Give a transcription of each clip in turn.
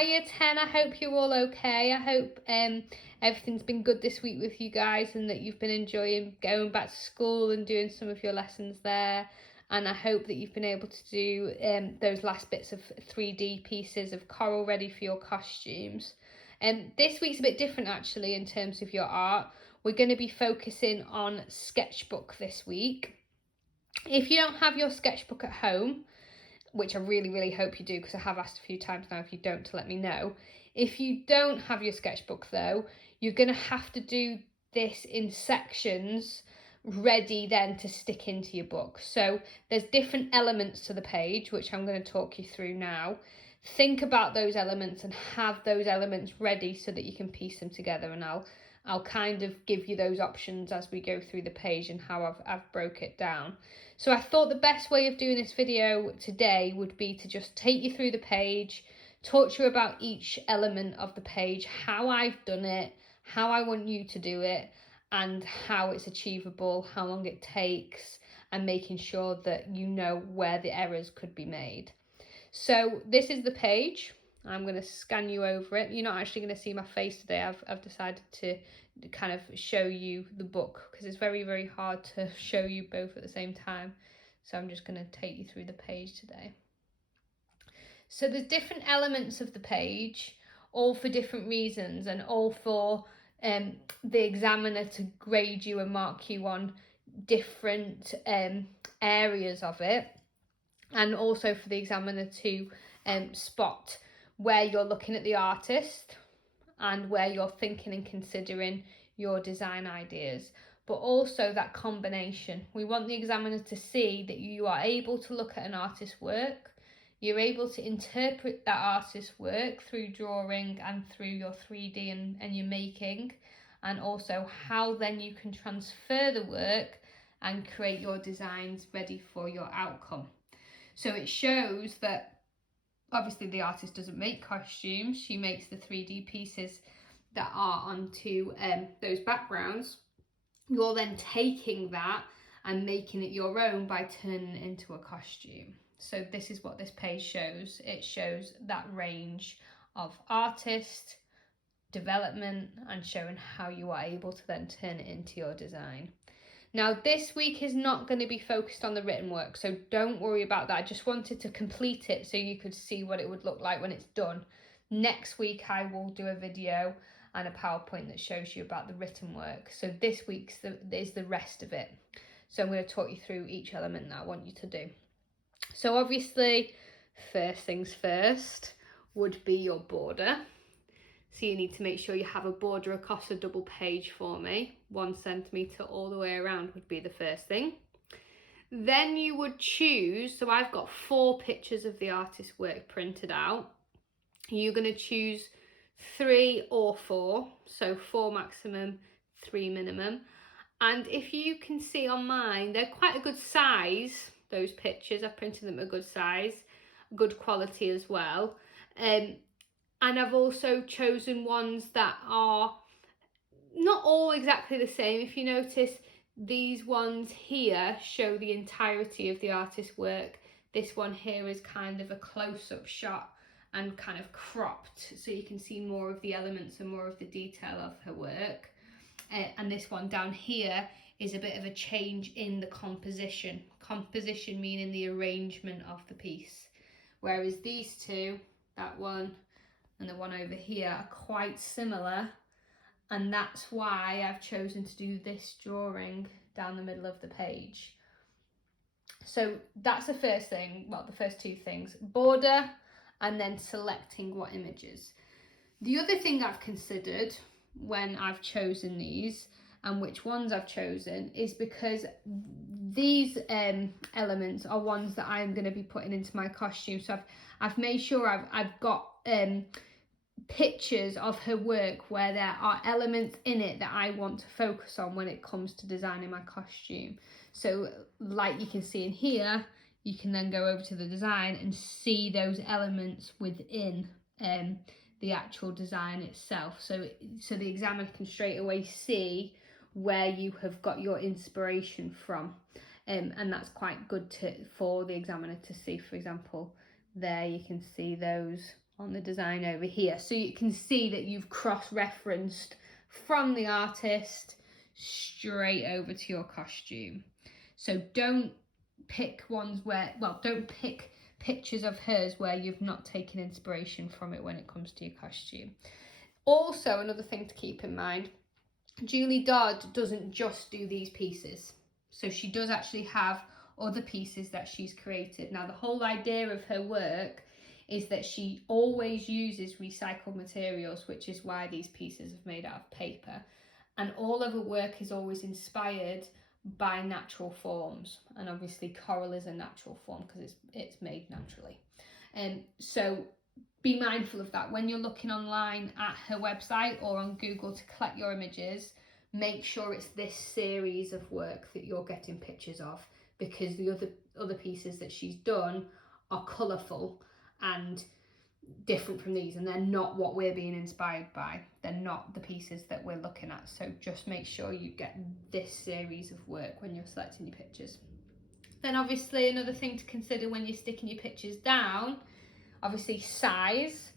Hi Year 10, I hope you're all okay. I hope everything's been good this week with you guys and that you've been enjoying going back to school and doing some of your lessons there. And I hope that you've been able to do those last bits of 3D pieces of coral ready for your costumes. This week's a bit different actually in terms of your art. We're going to be focusing on Sketchbook this week. If you don't have your sketchbook at home, which I really hope you do, because I have asked a few times now if you don't to let me know. If you don't have your sketchbook though, you're going to have to do this in sections ready then to stick into your book. So there's different elements to the page, which I'm going to talk you through now. Think about those elements and have those elements ready so that you can piece them together, and I'll kind of give you those options as we go through the page and how I've broke it down. So I thought the best way of doing this video today would be to just take you through the page, talk to you about each element of the page, how I've done it, how I want you to do it, and how it's achievable, how long it takes, and making sure that you know where the errors could be made. So this is the page. I'm going to scan you over it. You're not actually going to see my face today. I've decided to kind of show you the book because it's very hard to show you both at the same time. So I'm just going to take you through the page today. So there's different elements of the page, all for different reasons and all for the examiner to grade you and mark you on different areas of it, and also for the examiner to spot where you're looking at the artist and where you're thinking and considering your design ideas, but also that combination. We want the examiner to see that you are able to look at an artist's work, you're able to interpret that artist's work through drawing and through your 3D and your making, and also how then you can transfer the work and create your designs ready for your outcome. So it shows that obviously the artist doesn't make costumes, she makes the 3D pieces that are onto those backgrounds. You're then taking that and making it your own by turning it into a costume. So this is what this page shows. It shows that range of artist, development, and showing how you are able to then turn it into your design. Now this week is not going to be focused on the written work, so don't worry about that. I just wanted to complete it so you could see what it would look like when it's done. Next week I will do a video and a PowerPoint that shows you about the written work. So this week's is the rest of it. So I'm going to talk you through each element that I want you to do. So obviously, first things first would be your border. So you need to make sure you have a border across a double page for me. 1 centimetre all the way around would be the first thing. Then you would choose, so I've got 4 pictures of the artist's work printed out. You're going to choose 3 or 4, so 4 maximum, 3 minimum. And if you can see on mine, they're quite a good size, those pictures. I've printed them a good size, good quality as well. And I've also chosen ones that are not all exactly the same. If you notice, these ones here show the entirety of the artist's work. This one here is kind of a close-up shot and kind of cropped, so you can see more of the elements and more of the detail of her work. And this one down here is a bit of a change in the composition. Composition meaning the arrangement of the piece. Whereas these two, that one and the one over here, are quite similar, and that's why I've chosen to do this drawing down the middle of the page. So that's the first thing, well, the first 2 things, border and then selecting what images. The other thing I've considered when I've chosen these and which ones I've chosen is because these elements are ones that I'm going to be putting into my costume. So I've made sure I've got pictures of her work where there are elements in it that I want to focus on when it comes to designing my costume. So like you can see in here, you can then go over to the design and see those elements within the actual design itself. So the examiner can straight away see where you have got your inspiration from. And that's quite good for the examiner to see. For example, there you can see those on the design over here. So you can see that you've cross-referenced from the artist straight over to your costume. So don't pick ones where, well, don't pick pictures of hers where you've not taken inspiration from it when it comes to your costume. Also, another thing to keep in mind, Julie Dodd doesn't just do these pieces. So she does actually have other pieces that she's created. Now, the whole idea of her work is that she always uses recycled materials, which is why these pieces are made out of paper. And all of her work is always inspired by natural forms. And obviously coral is a natural form because it's made naturally. So be mindful of that. When you're looking online at her website or on Google to collect your images, make sure it's this series of work that you're getting pictures of, because the other pieces that she's done are colourful and different from these, and they're not what we're being inspired by. They're not the pieces that we're looking at. So just make sure you get this series of work when you're selecting your pictures. Then obviously another thing to consider when you're sticking your pictures down, obviously size,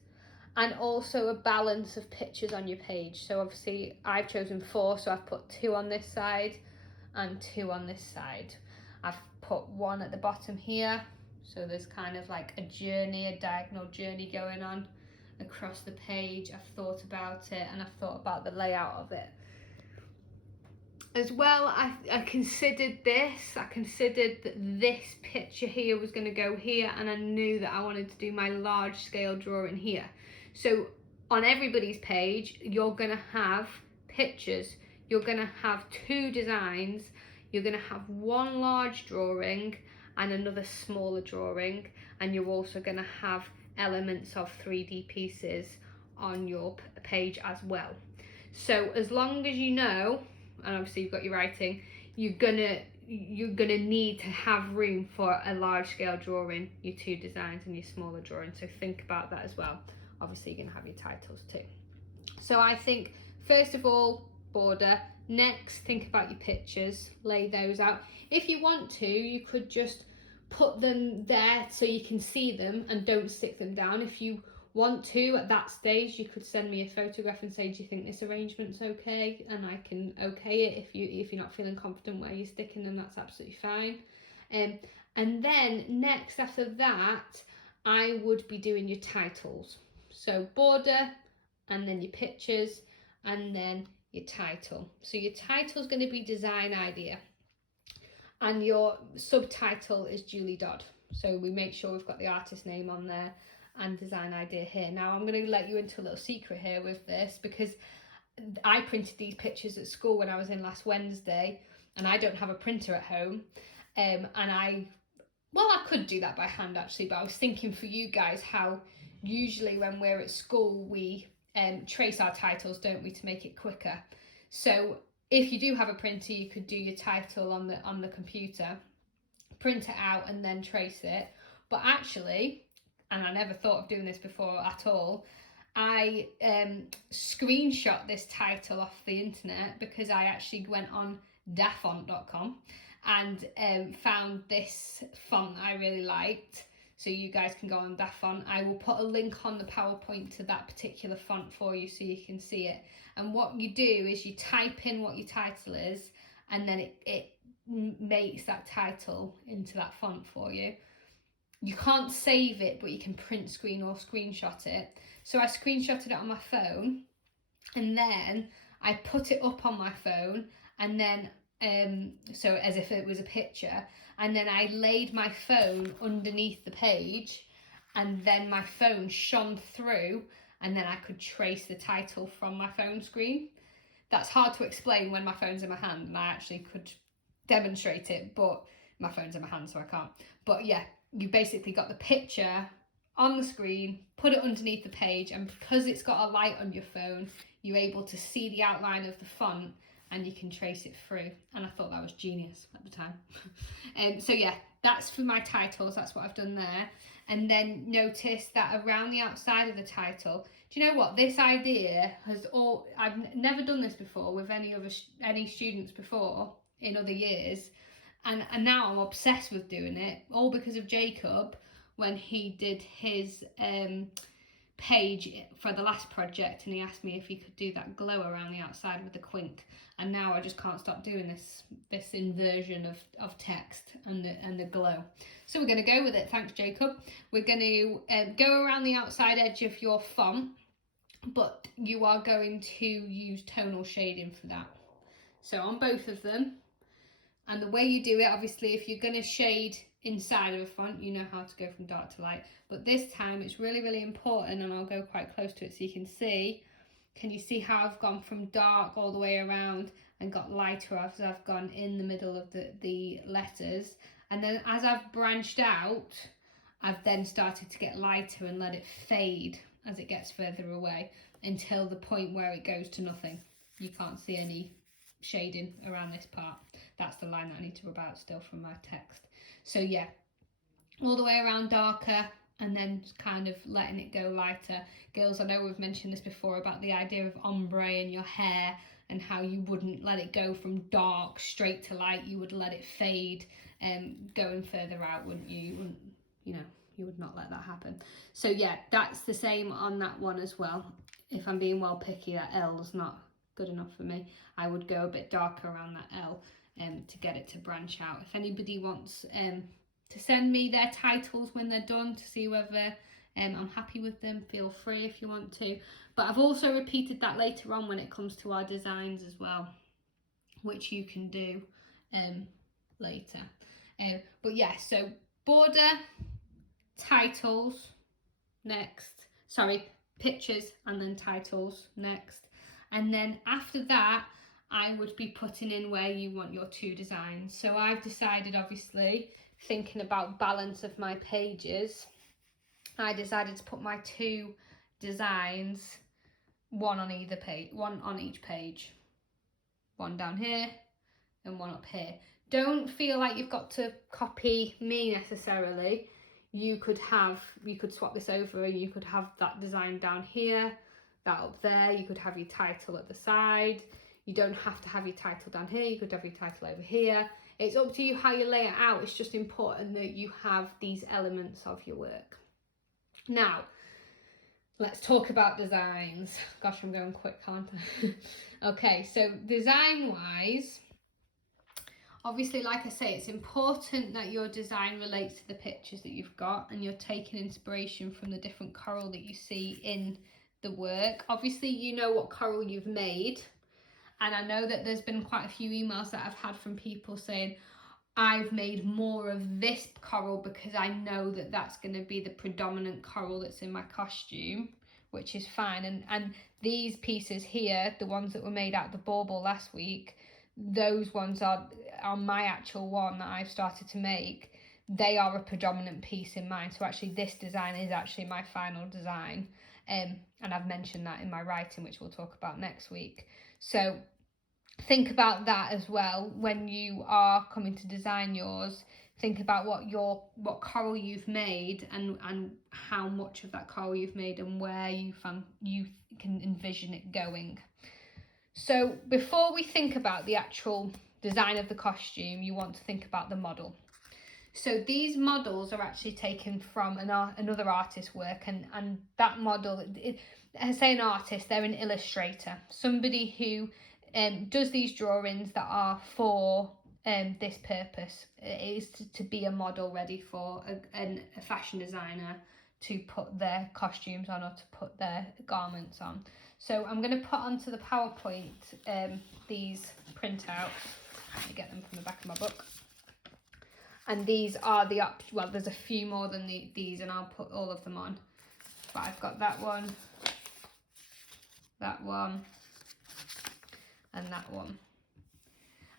and also a balance of pictures on your page. So obviously I've chosen 4, so I've put 2 on this side and 2 on this side. I've put 1 at the bottom here, so there's kind of like a journey, a diagonal journey going on across the page. I've thought about it, and I've thought about the layout of it. As well, I considered this. I considered that this picture here was going to go here, and I knew that I wanted to do my large scale drawing here. So on everybody's page, you're going to have pictures. You're going to have 2 designs. You're going to have 1 large drawing and another smaller drawing, and you're also going to have elements of 3D pieces on your page as well. So as long as you know, and obviously you've got your writing, you're gonna need to have room for a large scale drawing, your 2 designs and your smaller drawing. So think about that as well. Obviously you're gonna have your titles too. So I think first of all, border. Next, think about your pictures, lay those out. If you want to, you could just put them there so you can see them and don't stick them down. If you want to, at that stage, you could send me a photograph and say, do you think this arrangement's okay? And I can okay it. If you're not feeling confident where you're sticking them, that's absolutely fine. And then next after that, I would be doing your titles. So border, and then your pictures, and then your title. So your title is going to be design idea, and your subtitle is Julie Dodd. So we make sure we've got the artist name on there and design idea here. Now I'm going to let you into a little secret here with this, because I printed these pictures at school when I was in last Wednesday, and I don't have a printer at home. And I could do that by hand actually, but I was thinking for you guys how usually when we're at school we trace our titles, don't we, to make it quicker. So if you do have a printer, you could do your title on the computer, print it out and then trace it. But actually, and I never thought of doing this before at all, I screenshot this title off the internet because I actually went on dafont.com and found this font I really liked. So you guys can go on Dafont. I will put a link on the PowerPoint to that particular font for you so you can see it. And what you do is you type in what your title is, and then it makes that title into that font for you. You can't save it, but you can print screen or screenshot it. So I screenshotted it on my phone, and then I put it up on my phone, and then so as if it was a picture, and then I laid my phone underneath the page, and then my phone shone through, and then I could trace the title from my phone screen. That's hard to explain when my phone's in my hand, and I actually could demonstrate it, but my phone's in my hand so I can't. But yeah, you basically got the picture on the screen, put it underneath the page, and because it's got a light on your phone, you're able to see the outline of the font and you can trace it through. And I thought that was genius at the time. So yeah, that's for my titles, that's what I've done there. And then notice that around the outside of the title, do you know what, this idea I've never done this before with any students before in other years, and now I'm obsessed with doing it, all because of Jacob when he did his page for the last project, and he asked me if he could do that glow around the outside with the quink, and now I just can't stop doing this inversion of text and the glow. So we're going to go with it. Thanks, Jacob. We're going to go around the outside edge of your font, but you are going to use tonal shading for that. So on both of them, and the way you do it, obviously, if you're going to shade inside of a font, you know how to go from dark to light, but this time it's really important, and I'll go quite close to it so you can see. Can you see how I've gone from dark all the way around and got lighter as I've gone in the middle of the letters? And then as I've branched out, I've then started to get lighter and let it fade as it gets further away until the point where it goes to nothing. You can't see any shading around this part. That's the line that I need to rub out still from my text. So yeah, all the way around darker, and then kind of letting it go lighter. Girls, I know we've mentioned this before about the idea of ombre in your hair, and how you wouldn't let it go from dark straight to light. You would let it fade, going further out, wouldn't you? You wouldn't, you would not let that happen. So yeah, that's the same on that one as well. If I'm being well picky, that L is not good enough for me. I would go a bit darker around that L to get it to branch out. If anybody wants to send me their titles when they're done to see whether I'm happy with them, feel free if you want to. But I've also repeated that later on when it comes to our designs as well, which you can do later. But yeah, so border, titles next, sorry, pictures and then titles next. And then after that, I would be putting in where you want your two designs. So I've decided, obviously, thinking about balance of my pages, I decided to put my two designs, one on either page, one on each page. One down here and one up here. Don't feel like you've got to copy me necessarily. You could swap this over and you could have that design down here, that up there. You could have your title at the side. You don't have to have your title down here. You could have your title over here. It's up to you how you lay it out. It's just important that you have these elements of your work. Now, let's talk about designs. Gosh, I'm going quick, aren't I? Okay, so design-wise, obviously, like I say, it's important that your design relates to the pictures that you've got and you're taking inspiration from the different coral that you see in the work. Obviously, you know what coral you've made. And I know that there's been quite a few emails that I've had from people saying, I've made more of this coral because I know that that's going to be the predominant coral that's in my costume, which is fine. And these pieces here, the ones that were made out of the bauble last week, those ones are on my actual one that I've started to make. They are a predominant piece in mine. So actually this design is actually my final design. And I've mentioned that in my writing, which we'll talk about next week. So think about that as well when you are coming to design yours. Think about what coral you've made and how much of that coral you've made and where you can envision it going. So before we think about the actual design of the costume, you want to think about the model. So these models are actually taken from another artist's work, and that model, I say an artist, they're an illustrator, somebody who does these drawings that are for this purpose. It is to be a model ready for a fashion designer to put their costumes on or to put their garments on. So I'm going to put onto the PowerPoint these printouts. Let me get them from the back of my book. And these are well, there's a few more than these, and I'll put all of them on. But I've got that one, and that one.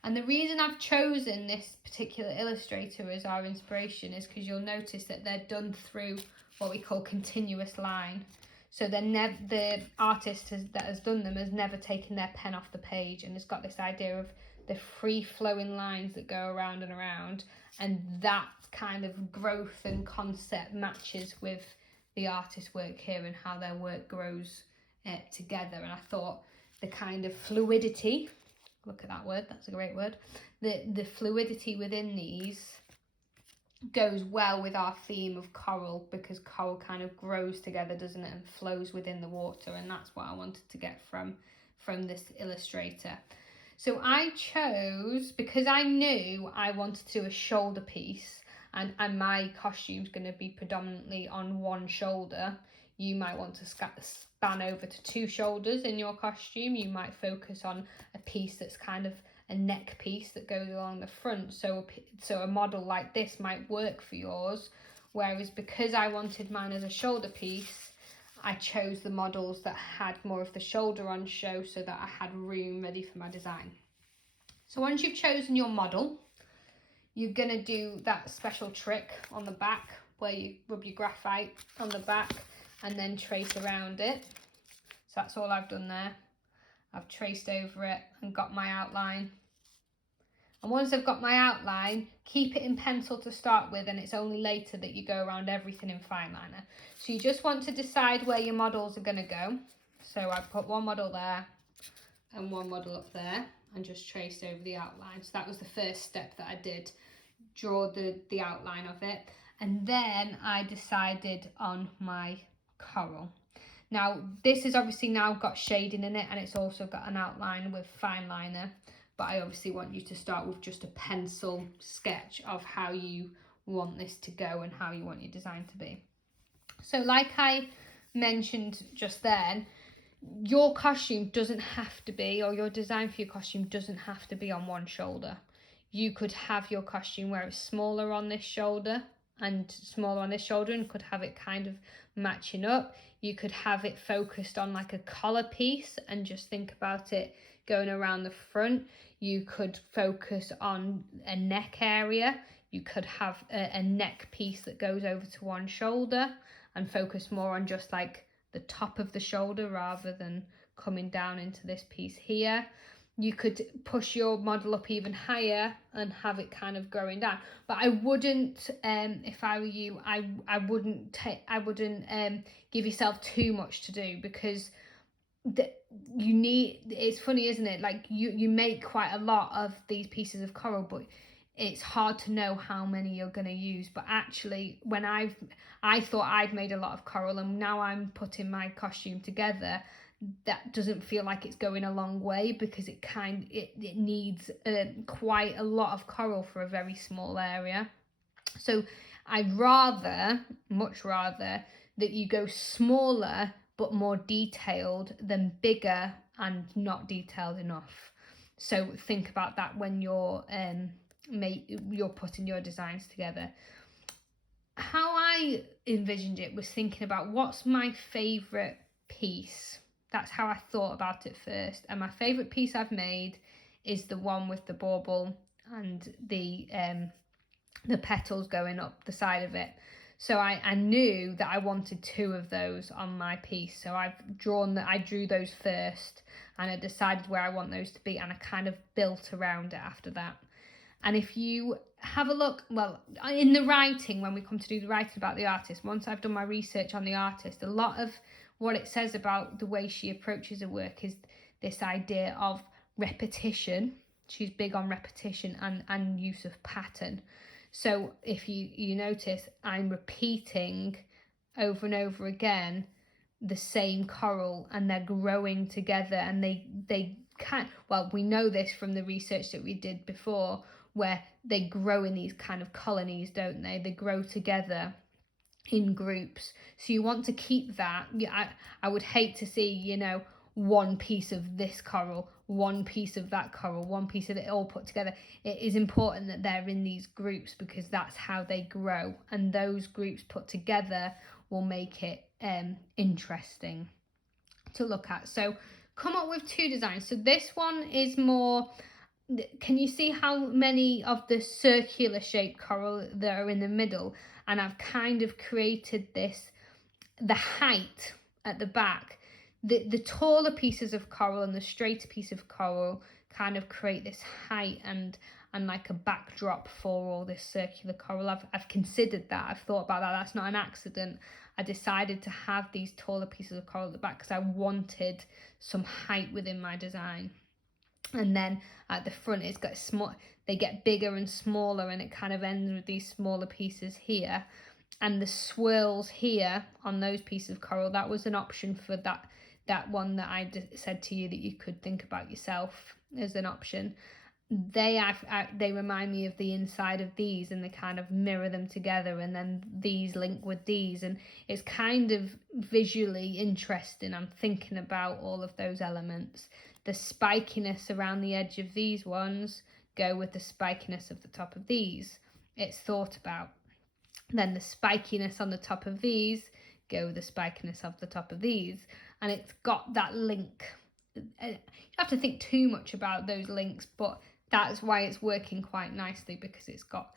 And the reason I've chosen this particular illustrator as our inspiration is because you'll notice that they're done through what we call continuous line. So the artist that has done them has never taken their pen off the page, and has got this idea of the free flowing lines that go around and around, and that kind of growth and concept matches with the artist's work here and how their work grows together. And I thought the kind of fluidity, look at that word, that's a great word, the fluidity within these goes well with our theme of coral, because coral kind of grows together, doesn't it, and flows within the water, and that's what I wanted to get from this illustrator. So I chose, because I knew I wanted to do a shoulder piece, and my costume's going to be predominantly on one shoulder. You might want to span over to two shoulders in your costume. You might focus on a piece that's kind of a neck piece that goes along the front. So a model like this might work for yours. Whereas because I wanted mine as a shoulder piece, I chose the models that had more of the shoulder on show, so that I had room ready for my design. So once you've chosen your model, you're going to do that special trick on the back where you rub your graphite on the back and then trace around it. So that's all I've done there. I've traced over it and got my outline. And once I've got my outline, keep it in pencil to start with, and it's only later that you go around everything in fine liner. So you just want to decide where your models are going to go. So I put one model there and one model up there and just traced over the outline. So that was the first step that I did, draw the outline of it. And then I decided on my coral. Now this has obviously now got shading in it, and it's also got an outline with fine liner, but I obviously want you to start with just a pencil sketch of how you want this to go and how you want your design to be. So like I mentioned just then, your costume doesn't have to be, or your design for your costume doesn't have to be on one shoulder. You could have your costume where it's smaller on this shoulder and smaller on this shoulder, and could have it kind of matching up. You could have it focused on like a collar piece and just think about it going around the front. You could focus on a neck area. You could have a neck piece that goes over to one shoulder and focus more on just like the top of the shoulder rather than coming down into this piece here. You could push your model up even higher and have it kind of growing down. But I wouldn't, if I were you, I wouldn't give yourself too much to do, because it's funny, isn't it? Like you make quite a lot of these pieces of coral, but it's hard to know how many you're going to use. But actually, when I thought I'd made a lot of coral, and now I'm putting my costume together, that doesn't feel like it's going a long way, because it needs quite a lot of coral for a very small area. So I'd much rather that you go smaller but more detailed than bigger and not detailed enough. So think about that when you're putting your designs together. How I envisioned it was thinking about what's my favourite piece. That's how I thought about it first. And my favourite piece I've made is the one with the bauble and the petals going up the side of it. So I knew that I wanted two of those on my piece. So I drew those first, and I decided where I want those to be, and I kind of built around it after that. And if you have a look, well, in the writing, when we come to do the writing about the artist, once I've done my research on the artist, a lot of what it says about the way she approaches her work is this idea of repetition. She's big on repetition and use of pattern. So if you notice, I'm repeating over and over again the same coral, and they're growing together, and they can't, well, we know this from the research that we did before, where they grow in these kind of colonies, don't they? They grow together in groups. So you want to keep that. I would hate to see, one piece of this coral, one piece of that coral, one piece of it all put together. It is important that they're in these groups, because that's how they grow, and those groups put together will make it interesting to look at. So come up with two designs. So this one is more, can you see how many of the circular shaped coral that are in the middle? And I've kind of created the height at the back. The taller pieces of coral and the straighter piece of coral kind of create this height and like a backdrop for all this circular coral. I've considered that. I've thought about that. That's not an accident. I decided to have these taller pieces of coral at the back because I wanted some height within my design. And then at the front, it's got they get bigger and smaller, and it kind of ends with these smaller pieces here. And the swirls here on those pieces of coral, that was an option for that one that I said to you that you could think about yourself as an option. They remind me of the inside of these, and they kind of mirror them together, and then these link with these, and it's kind of visually interesting. I'm thinking about all of those elements. The spikiness around the edge of these ones go with the spikiness of the top of these. It's thought about. Then the spikiness on the top of these go with the spikiness of the top of these, and it's got that link. You don't have to think too much about those links, but that's why it's working quite nicely, because it's got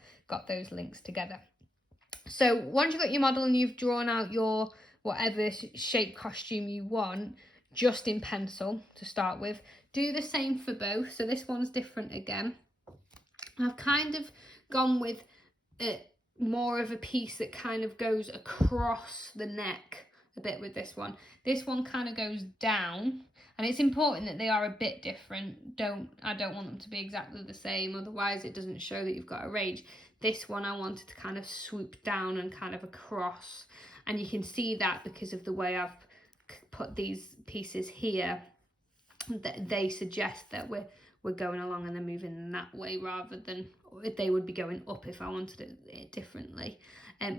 those links together. So once you've got your model and you've drawn out your whatever shape costume you want, just in pencil to start with, do the same for both. So this one's different again. I've kind of gone with more of a piece that kind of goes across the neck a bit with this one. This one kind of goes down, and it's important that they are a bit different. I don't want them to be exactly the same, otherwise it doesn't show that you've got a range. This one I wanted to kind of swoop down and kind of across, and you can see that because of the way I've put these pieces here, that they suggest that we're going along and they're moving that way, rather than they would be going up if I wanted it differently.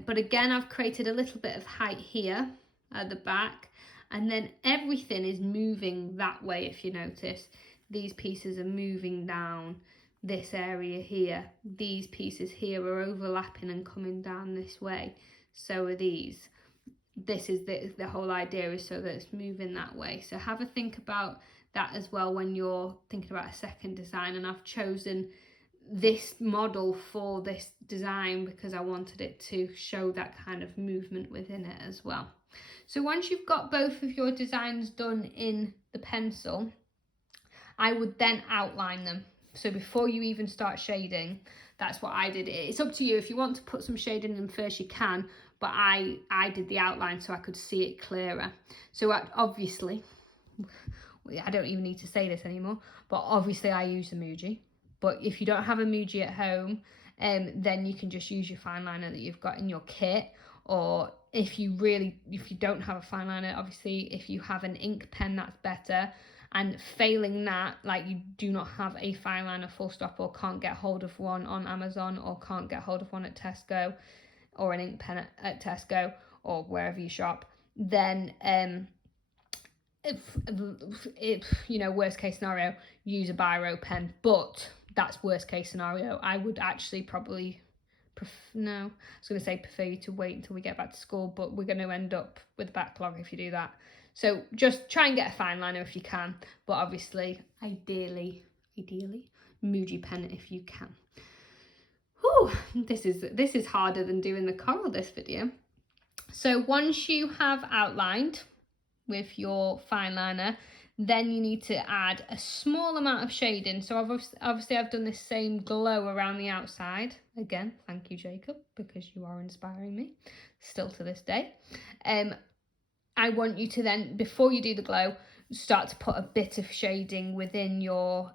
But again, I've created a little bit of height here at the back, and then everything is moving that way. If you notice, these pieces are moving down this area here. These pieces here are overlapping and coming down this way. So are these. This is the whole idea, is so that it's moving that way. So have a think about that as well when you're thinking about a second design. And I've chosen this model for this design because I wanted it to show that kind of movement within it as well. So once you've got both of your designs done in the pencil, I would then outline them. So before you even start shading, that's what I did. It's up to you. If you want to put some shading in first, you can, but I did the outline so I could see it clearer. So obviously, I don't even need to say this anymore, but obviously I use the Muji. But if you don't have a Muji at home, then you can just use your fine liner that you've got in your kit. Or if you don't have a fine liner, obviously if you have an ink pen, that's better. And failing that, like you do not have a fine liner full stop, or can't get hold of one on Amazon, or can't get hold of one at Tesco, or an ink pen at Tesco, or wherever you shop, then if you know, worst case scenario, use a biro pen. But that's worst case scenario. I would actually probably prefer you to wait until we get back to school, but we're going to end up with a backlog if you do that. So just try and get a fine liner if you can, but obviously ideally Muji pen if you can. Whew, this is harder than doing the coral, this video. So once you have outlined with your fine liner, then you need to add a small amount of shading. So obviously I've done this same glow around the outside. Again, thank you, Jacob, because you are inspiring me still to this day. I want you to then, before you do the glow, start to put a bit of shading within your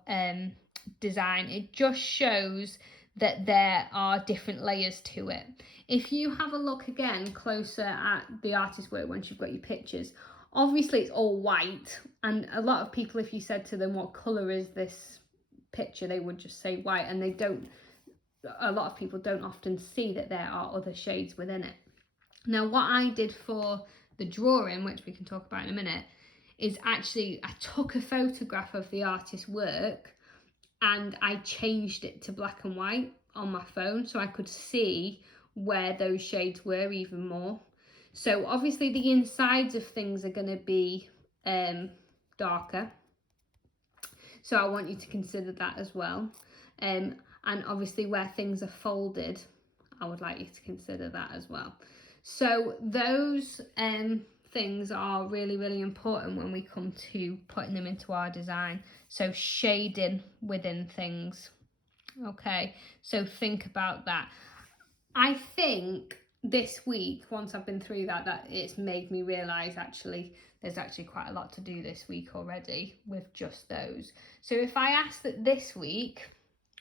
design. It just shows that there are different layers to it. If you have a look again closer at the artist work once you've got your pictures, obviously it's all white, and a lot of people, if you said to them what colour is this picture, they would just say white, and a lot of people don't often see that there are other shades within it. Now what I did for the drawing, which we can talk about in a minute, is actually I took a photograph of the artist's work and I changed it to black and white on my phone so I could see where those shades were even more. So obviously the insides of things are going to be darker, so I want you to consider that as well. And obviously where things are folded, I would like you to consider that as well. So those things are really, really important when we come to putting them into our design. So shading within things. Okay, so think about that. I think this week, once I've been through that it's made me realise actually there's actually quite a lot to do this week already with just those. So if I ask that this week,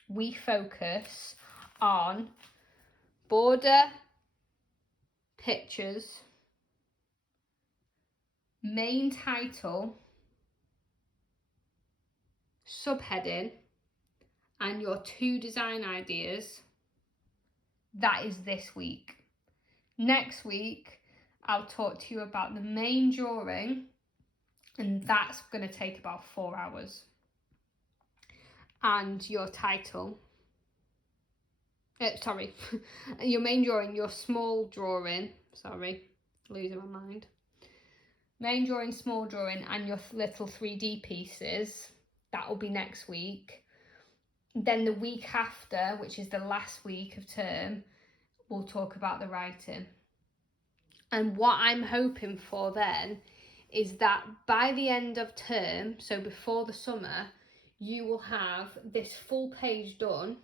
we focus on border, pictures, main title, subheading, and your 2 design ideas. That is this week. Next week, I'll talk to you about the main drawing, and that's going to take about 4 hours. And your title. Your main drawing, your small drawing. Losing my mind. Main drawing, small drawing, and your little 3D pieces. That will be next week. Then the week after, which is the last week of term, we'll talk about the writing. And what I'm hoping for then is that by the end of term, so before the summer, you will have this full page done.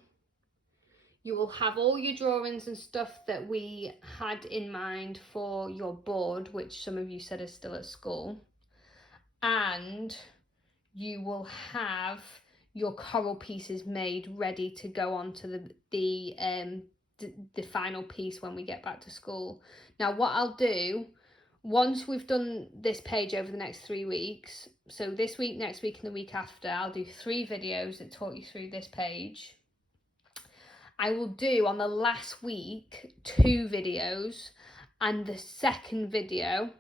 You will have all your drawings and stuff that we had in mind for your board, which some of you said is still at school. And you will have your coral pieces made ready to go on to the final piece when we get back to school. Now, what I'll do, once we've done this page over the next 3 weeks, so this week, next week, and the week after, I'll do 3 videos that talk you through this page. I will do on the last week 2 videos, and the second video,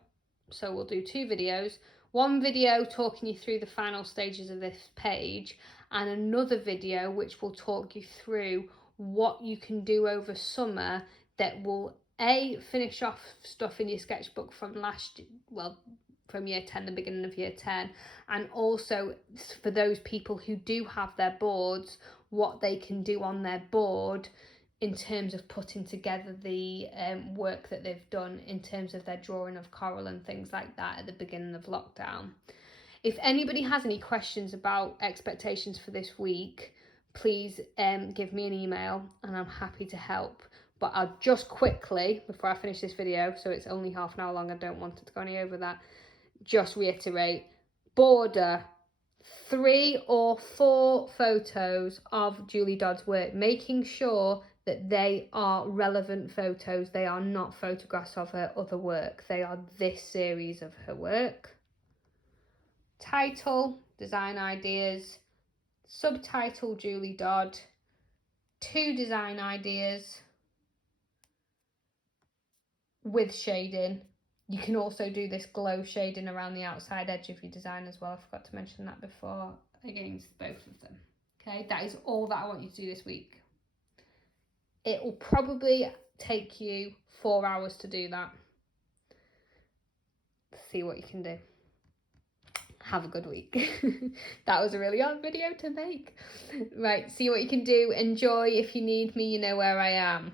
so we'll do 2 videos, 1 video talking you through the final stages of this page, and another video which will talk you through what you can do over summer that will finish off stuff in your sketchbook from from year 10, the beginning of year 10, and also for those people who do have their boards, what they can do on their board in terms of putting together the work that they've done in terms of their drawing of coral and things like that at the beginning of lockdown. If anybody has any questions about expectations for this week, please give me an email and I'm happy to help. But I'll just quickly, before I finish this video, so it's only half an hour long, I don't want it to go any over that, just reiterate, border 3 or 4 photos of Julie Dodd's work, making sure that they are relevant photos. They are not photographs of her other work. They are this series of her work. Title, design ideas, subtitle Julie Dodd, 2 design ideas with shading. You can also do this glow shading around the outside edge of your design as well. I forgot to mention that before, against both of them. Okay, that is all that I want you to do this week. It will probably take you 4 hours to do that. See what you can do. Have a good week. That was a really hard video to make. Right, see what you can do. Enjoy. If you need me, you know where I am.